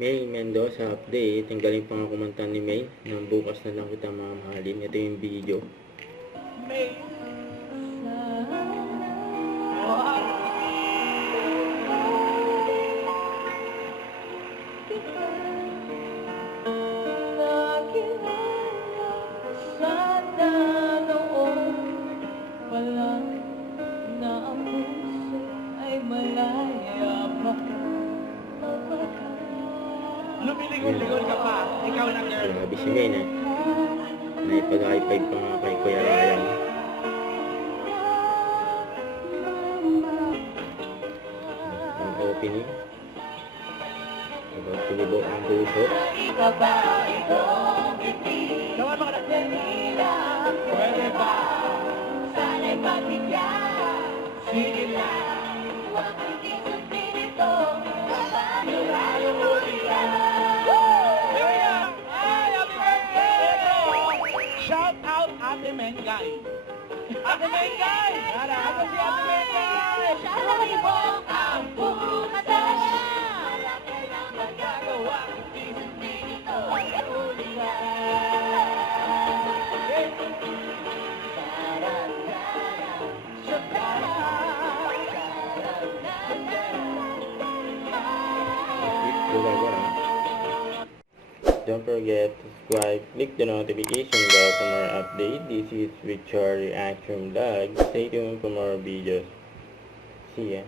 May Mendoza update. Ang galing pang kumanta ni May nang bukas na lang kita mamahalin. Ito yung video. May lumilingon-lingon ka pa. Ikaw na, girl. Grabe si May na. Naipag-high-five pa nga kay Kuya Ryan. Ang opening. Tinibo ang puso. Gawa mo ka na. Pwede ba? Sana'y pagbigyan. Sige lang. Huwag itisipin ito. Paano mo yan? Ay, happy birthday! Shout out Ate Mengay. Ate Mengay! Ano si Ate Mengay? Sabay mo ang puhunan. Kailangan magagawa. Itisipin ito. Huli ka. Don't forget to subscribe, click the notification bell for more updates. This is Richard Reaction Vlog. Stay tuned for more videos. See ya.